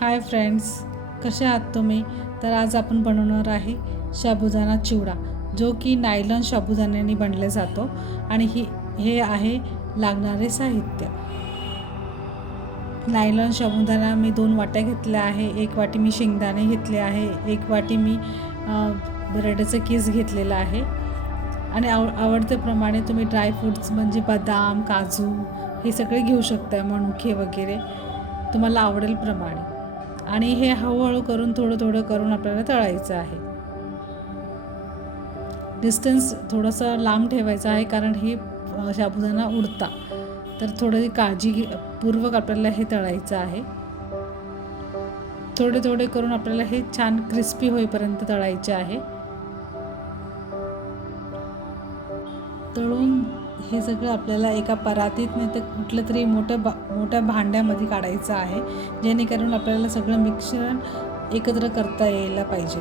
Hi friends कसे आहात तुम्ही? तर आज आपण बनवणार आहे शाबुदाना चिवडा जो की नायलॉन शाबुदाण्याने बनला जातो आणि ही हे आहे लागणारे साहित्य. नायलॉन शाबुदाना मी दोन वाट्या घेतल्या आहे एक वाटी मी शेंगदाणे घेतले आहे एक वाटी मी बरड्याचं केस घेतलेलं आहे. आणि आव आवडतेप्रमाणे तुम्ही ड्रायफ्रूट्स म्हणजे बदाम काजू हे सगळे घेऊ शकता मनुके वगैरे. तुम्हाला आवडेल प्रमाणे. आणि हे हळूहळू करून थोडं थोडं करून आपल्याला तळायचं आहे. डिस्टन्स थोडंसं लांब ठेवायचं आहे कारण हे अ, साबुदाणा उडता. तर थोडी काळजी घे पूर्वक आपल्याला हे तळायचं आहे. थोडे थोडे करून आपल्याला हे छान क्रिस्पी होईपर्यंत तळायचे आहे. तळून हे सगळं आपल्याला एका परातीत नाही तर कुठलं तरी मोठं बा मोठ्या भांड्यामध्ये काढायचं आहे जेणेकरून आपल्याला सगळं मिश्रण एकत्र करता यायला पाहिजे.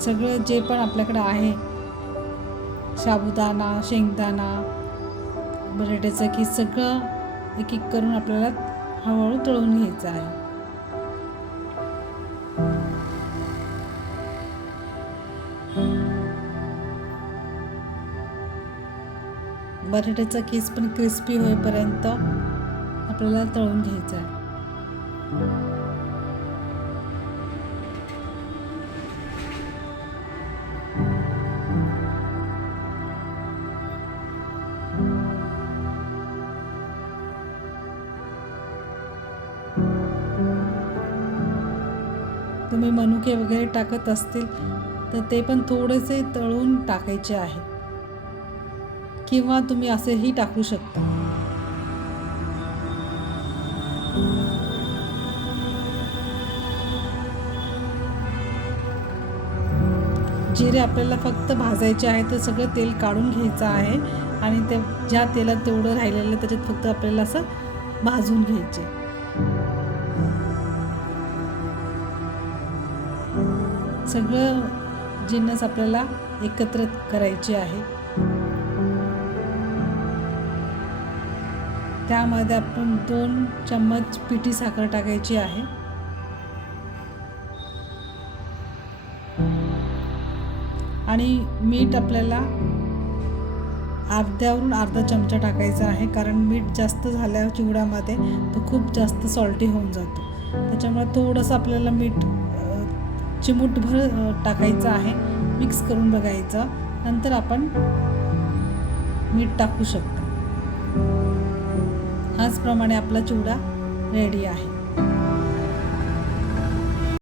सगळं जे पण आपल्याकडं आहे साबुदाणा शेंगदाणा बटाट्याचं की सगळं एक एक करून आपल्याला हळूहळू तळून घ्यायचं आहे. बटाट्याचा केस पण क्रिस्पी होईपर्यंत आपल्याला तळून घ्यायचा आहे. तुम्ही मनुके वगैरे टाकत असतील तर ते पण थोडेसे तळून टाकायचे आहे. किंवा तुम्ही असेही टाकू शकता. जिरे आपल्याला फक्त भाजायचे आहे तर सगळं तेल काढून घ्यायचं आहे आणि ते ज्या तेलात तेवढं राहिलेलं त्याच्यात फक्त आपल्याला असं भाजून घ्यायचे. सगळं जिन्नस आपल्याला एकत्र करायचे आहे. त्यामध्ये आपण दोन चम्मच पिठी साखर टाकायची आहे. आणि मीठ आपल्याला अर्ध्यावरून अर्धा चमचा टाकायचा आहे कारण मीठ जास्त झाल्या चिवड्यामध्ये तो खूप जास्त सॉल्टी होऊन जातो. त्याच्यामुळे थोडंसं आपल्याला मीठ चिमूटभर टाकायचं आहे मिक्स करून बघायचं. नंतर आपण मीठ टाकू शकतो. ह्याचप्रमाणे आपला चिवडा रेडी आहे.